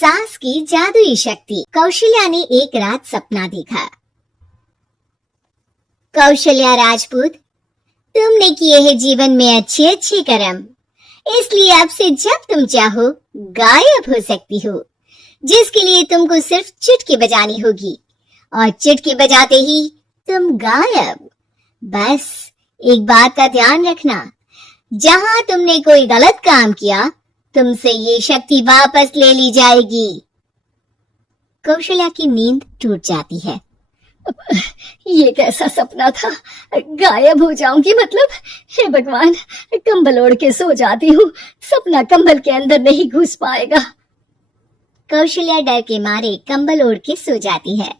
सास की जादुई शक्ति। कौशल्या ने एक रात सपना देखा। कौशल्या राजपूत, तुमने किए हैं जीवन में अच्छे अच्छे कर्म, इसलिए अब से जब तुम चाहो गायब हो सकती हो, जिसके लिए तुमको सिर्फ चुटकी बजानी होगी और चुटकी बजाते ही तुम गायब। बस एक बात का ध्यान रखना, जहां तुमने कोई गलत काम किया तुमसे ये शक्ति वापस ले ली जाएगी। कौशल्या की नींद टूट जाती है। ये कैसा सपना था, गायब हो जाऊंगी मतलब? हे भगवान, कंबल ओढ़ के सो जाती हूँ, सपना कंबल के अंदर नहीं घुस पाएगा। कौशल्या डर के मारे कंबल ओढ़ के सो जाती है।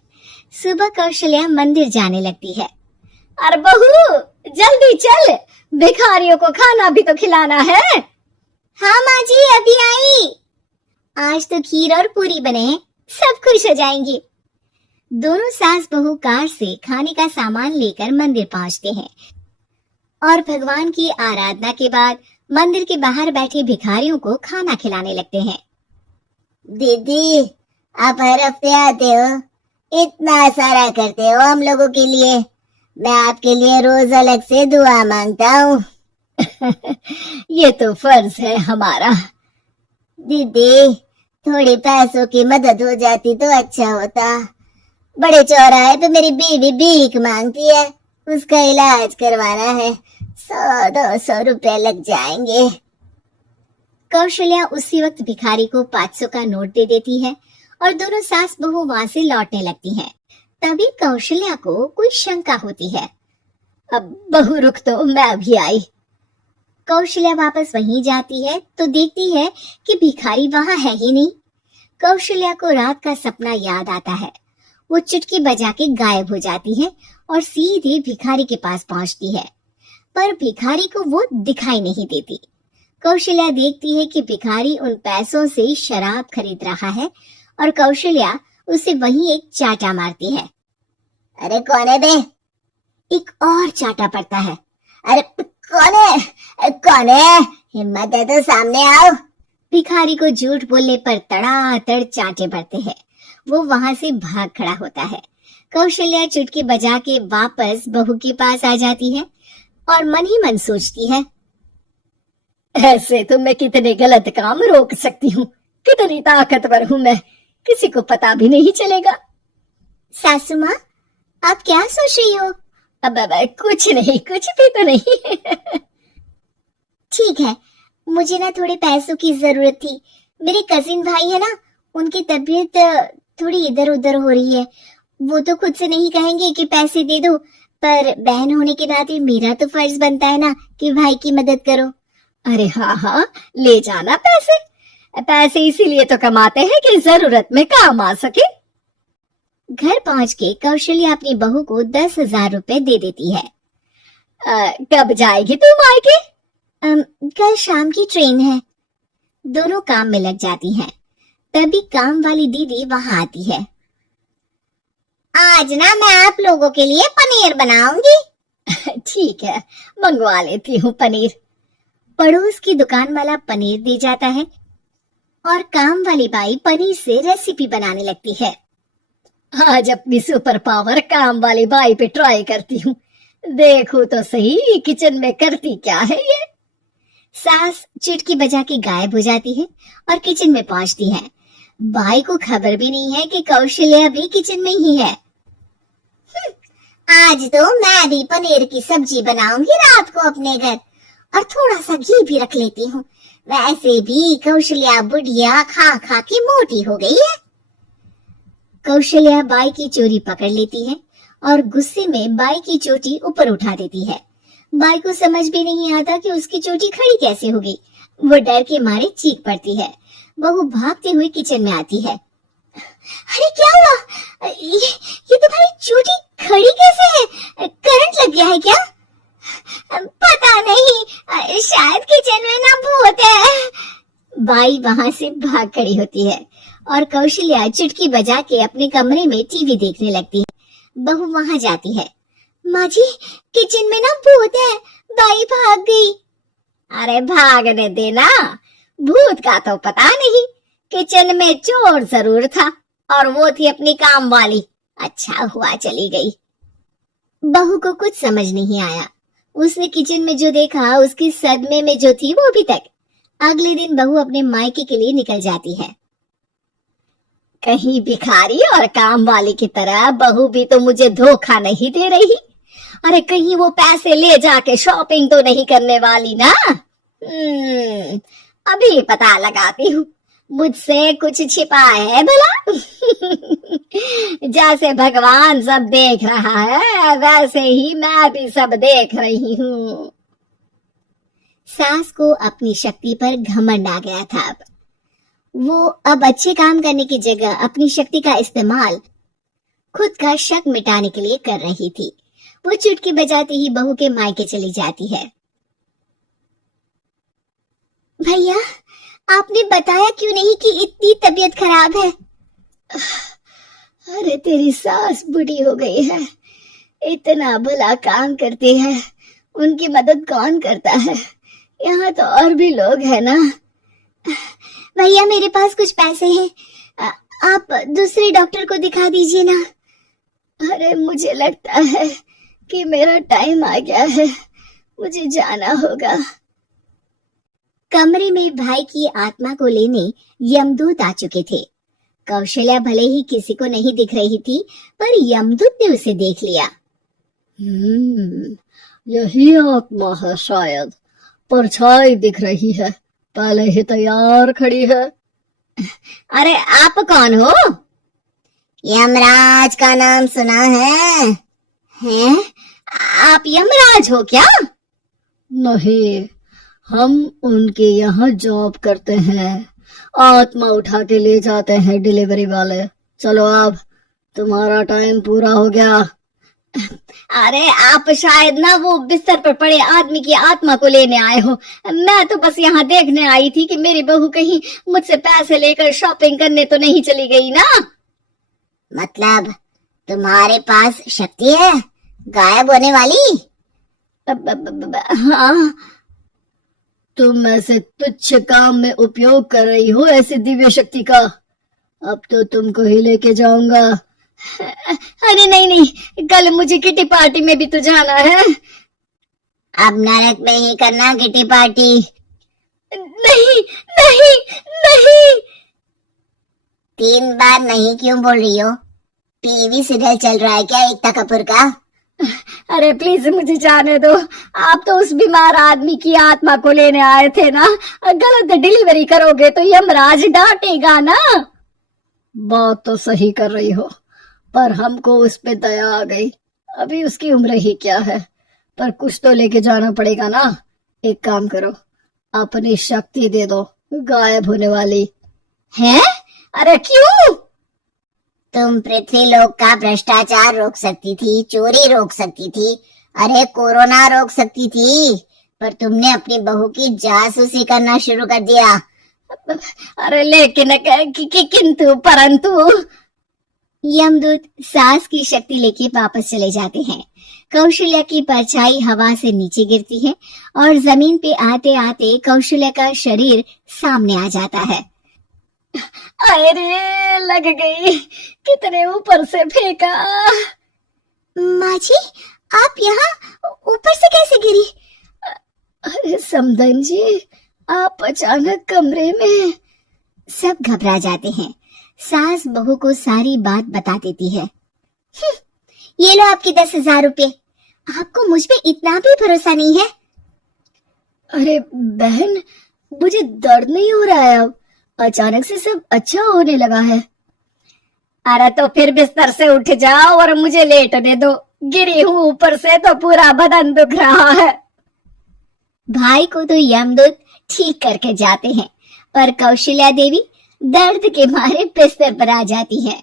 सुबह कौशल्या मंदिर जाने लगती है। अरे बहू, जल्दी चल, भिखारियों को खाना भी तो खिलाना है। हाँ माँ जी, अभी आई। आज तो खीर और पूरी बने हैं, सब खुश हो जाएंगे। दोनों सास बहू कार से खाने का सामान लेकर मंदिर पहुंचते हैं और भगवान की आराधना के बाद मंदिर के बाहर बैठे भिखारियों को खाना खिलाने लगते हैं। दीदी, आप हर हफ्ते आते हो, इतना सारा करते हो हम लोगों के लिए, मैं आपके लिए रोज अलग से दुआ मांगता हूँ। ये तो फर्ज है हमारा। दीदी, थोड़ी पैसों की मदद हो जाती तो अच्छा होता। बड़े चौराहे पे मेरी बीवी भीख मांगती है, उसका इलाज करवाना है, 100-200 रुपए लग जाएंगे। कौशल्या उसी वक्त भिखारी को 500 का नोट दे देती है और दोनों सास बहू वहां से लौटने लगती हैं। तभी कौशल्या को कोई शंका होती है। अब बहू रुक, तो मैं अभी आई। कौशल्या वापस वहीं जाती है तो देखती है कि भिखारी वहां है ही नहीं। कौशल्या को रात का सपना याद आता है। वो चुटकी बजा के गायब हो जाती है और सीधे भिखारी के पास पहुंचती है, पर भिखारी को वो दिखाई नहीं देती। कौशल्या देखती है कि भिखारी उन पैसों से शराब खरीद रहा है और कौशल्या उसे वहीं एक चाटा मारती है। अरे कौन है बे? एक और चाटा पड़ता है। अरे कौन है, कौन है? हिम्मत है तो सामने आओ। भिखारी को झूठ बोलने पर तड़ातड़ चाटे पड़ते हैं। वो वहां से भाग खड़ा होता है। कौशल्या चुटकी बजा के वापस बहू के पास आ जाती है और मन ही मन सोचती है, ऐसे तो मैं कितने गलत काम रोक सकती हूँ, कितनी ताकतवर हूँ मैं, किसी को पता भी नहीं चलेगा। सासू माँ, आप क्या सोच रही हो? अब कुछ नहीं, कुछ भी तो नहीं। ठीक है, मुझे ना थोड़े पैसों की जरूरत थी। मेरे कजिन भाई है ना, उनकी तबीयत थोड़ी इधर उधर हो रही है। वो तो खुद से नहीं कहेंगे कि पैसे दे दो, पर बहन होने के नाते मेरा तो फर्ज बनता है ना कि भाई की मदद करो। अरे हाँ हाँ, ले जाना पैसे। पैसे इसीलिए तो कमाते हैं कि जरूरत में काम आ सके। घर पहुंच के कौशल्या अपनी बहू को 10,000 रुपए दे देती है। कब जाएगी तू मायके? कल शाम की ट्रेन है। दोनों काम में लग जाती हैं। तभी काम वाली दीदी वहां आती है। आज ना मैं आप लोगों के लिए पनीर बनाऊंगी। ठीक है, मंगवा लेती हूँ पनीर। पड़ोस की दुकान वाला पनीर दे जाता है और काम वाली बाई पनीर से रेसिपी बनाने लगती है। आज अपनी सुपर पावर काम वाली बाई पे ट्राई करती हूँ, देखो तो सही किचन में करती क्या है ये। सास चुटकी बजा के गायब हो जाती है और किचन में पहुंचती है। बाई को खबर भी नहीं है कि कौशल्या भी किचन में ही है। आज तो मैं भी पनीर की सब्जी बनाऊंगी रात को अपने घर, और थोड़ा सा घी भी रख लेती हूँ। वैसे भी कौशल्या बुढ़िया खा खा के मोटी हो गई है। कौशल्या बाई की चोरी पकड़ लेती है और गुस्से में बाई की चोटी ऊपर उठा देती है। बाई को समझ भी नहीं आता कि उसकी चोटी खड़ी कैसे होगी। वो डर के मारे चीख पड़ती है। बहू भागते हुए किचन में आती है। अरे क्या हुआ? ये तुम्हारी चोटी खड़ी कैसे है? करंट लग गया है क्या? पता नहीं, शायद किचन में ना भूत है। बाई वहां से भाग खड़ी होती है और कौशल्या चुटकी बजा के अपने कमरे में टीवी देखने लगती है। बहू वहां जाती है। माँ जी, किचन में ना भूत है, बाई भाग गई। अरे भागने देना, भूत का तो पता नहीं, किचन में चोर जरूर था और वो थी अपनी काम वाली। अच्छा हुआ चली गई। बहू को कुछ समझ नहीं आया। उसने किचन में जो देखा उसकी सदमे में जो थी वो अभी तक। अगले दिन बहू अपने मायके के लिए निकल जाती है। कहीं भिखारी और काम वाली की तरह बहू भी तो मुझे धोखा नहीं दे रही। अरे कहीं वो पैसे ले जाके शॉपिंग तो नहीं करने वाली ना। अभी पता लगाती हूँ मुझसे कुछ छिपा है भला। जैसे भगवान सब देख रहा है वैसे ही मैं भी सब देख रही हूँ। सास को अपनी शक्ति पर घमंड आ गया था। वो अब अच्छे काम करने की जगह अपनी शक्ति का इस्तेमाल खुद का शक मिटाने के लिए कर रही थी। वो चुटकी बजाते ही बहू के मायके चली जाती है। भैया आपने बताया क्यों नहीं कि इतनी तबीयत खराब है? अरे तेरी सास बूढ़ी हो गई है, इतना भला काम करती है, उनकी मदद कौन करता है? यहाँ तो और भी लोग हैं ना। भैया मेरे पास कुछ पैसे हैं, आप दूसरे डॉक्टर को दिखा दीजिए ना। अरे मुझे लगता है कि मेरा टाइम आ गया है, मुझे जाना होगा। कमरे में भाई की आत्मा को लेने यमदूत आ चुके थे। कौशल्या भले ही किसी को नहीं दिख रही थी पर यमदूत ने उसे देख लिया। यही आत्मा है शायद, परछाई दिख रही है, पहले ही तैयार खड़ी है। अरे आप कौन हो? यमराज का नाम सुना है? हैं? आप यमराज हो क्या? नहीं, हम उनके यहाँ जॉब करते हैं, आत्मा उठा के ले जाते हैं डिलीवरी वाले। चलो अब तुम्हारा टाइम पूरा हो गया। अरे आप शायद ना वो बिस्तर पर पड़े आदमी की आत्मा को लेने आए हो। मैं तो बस यहाँ देखने आई थी कि मेरी बहू कहीं मुझसे पैसे लेकर शॉपिंग करने तो नहीं चली गई ना। मतलब तुम्हारे पास शक्ति है गायब होने वाली? हाँ, तुम ऐसे तुच्छ काम में उपयोग कर रही हो ऐसी दिव्य शक्ति का। अब तो तुमको ही लेके जाऊंगा। अरे नहीं, कल मुझे किटी पार्टी में भी तो जाना है। अब नरक में ही करना किटी पार्टी। नहीं। 3 बार नहीं क्यों बोल रही हो? टीवी सीरियल चल रहा है क्या एकता कपूर का? अरे प्लीज मुझे जाने दो। आप तो उस बीमार आदमी की आत्मा को लेने आए थे ना। गलत डिलीवरी करोगे तो यमराज डांटेगा ना। बात तो सही कर रही हो, पर हमको उस पे दया आ गई। अभी उसकी उम्र ही क्या है, पर कुछ तो लेके जाना पड़ेगा ना। एक काम करो, अपनी शक्ति दे दो गायब होने वाली। है? अरे क्यों? तुम पृथ्वी लोक का भ्रष्टाचार रोक सकती थी, चोरी रोक सकती थी, अरे कोरोना रोक सकती थी, पर तुमने अपनी बहू की जासूसी करना शुरू कर दिया। अरे लेकिन किंतु परंतु। यमदूत सास की शक्ति लेके वापस चले जाते हैं। कौशल्या की परछाई हवा से नीचे गिरती है और जमीन पे आते आते कौशल्या का शरीर सामने आ जाता है। अरे लग गई, कितने ऊपर से फेंका। माँ जी आप यहाँ ऊपर से कैसे गिरी? अरे समधन जी, आप अचानक कमरे में। सब घबरा जाते हैं। सास बहू को सारी बात बता देती है। ये लो आपके 10,000 रुपए। आपको मुझ पे इतना भी भरोसा नहीं है? अरे बहन, मुझे दर्द नहीं हो रहा है, अब अचानक से सब अच्छा होने लगा है। अरे तो फिर बिस्तर से उठ जाओ और मुझे लेटने दो। गिरी हूँ ऊपर से तो पूरा बदन दुख रहा है। भाई को तो यमदूत ठीक करके जाते हैं, पर कौशल्या देवी दर्द के मारे बिस्तर पर आ जाती है।